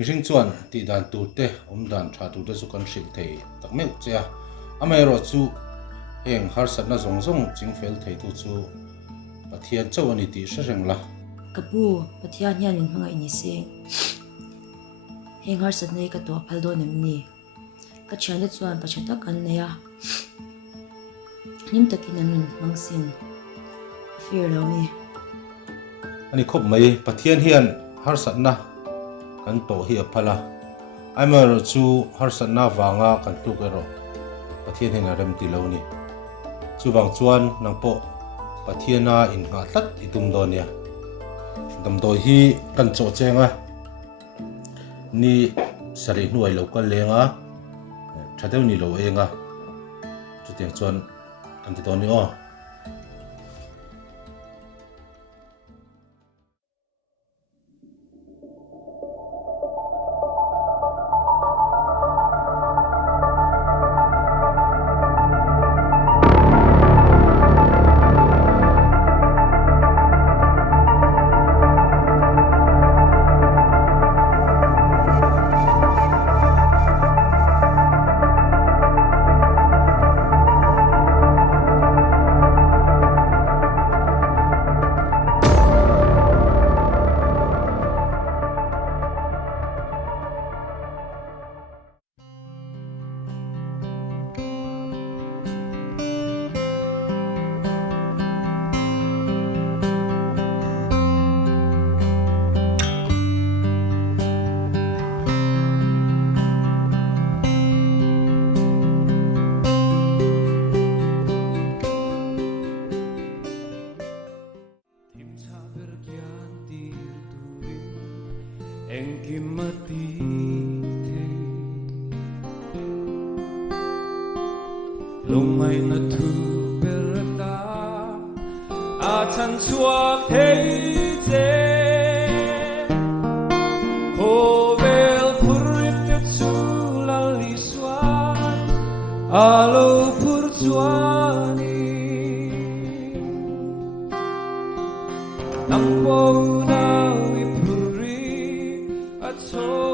mihring chuan ti dan tur te dan tha tur te chu kan hrilh thei tak meu chea amero chu heng har satna zong ching fel thei tu chu pathian chaw ani ti hre la kapu pathian hian min hmanga ini seng heng har sat nei ka to phal do nem ni ka chhan de chuan pachata kan neya nim takin anun mangsin fear lo ni ani khop mai pathian hian har satna kan to hi a phala amero chu har satna wanga kan tuk ero pathian hen a rem ti lo ni chuwang chuan nangpo pathiana in nga tlat itum do nia damdoi hi kan chaw chenga ni sari hnuai lo kal lenga thadeu ni lo enga chutiang chuan kan ti to ni o Lumay na tu berda Atan suak heite Kovel purrit sulali suan Alo pursuani Nampo na wipuri at so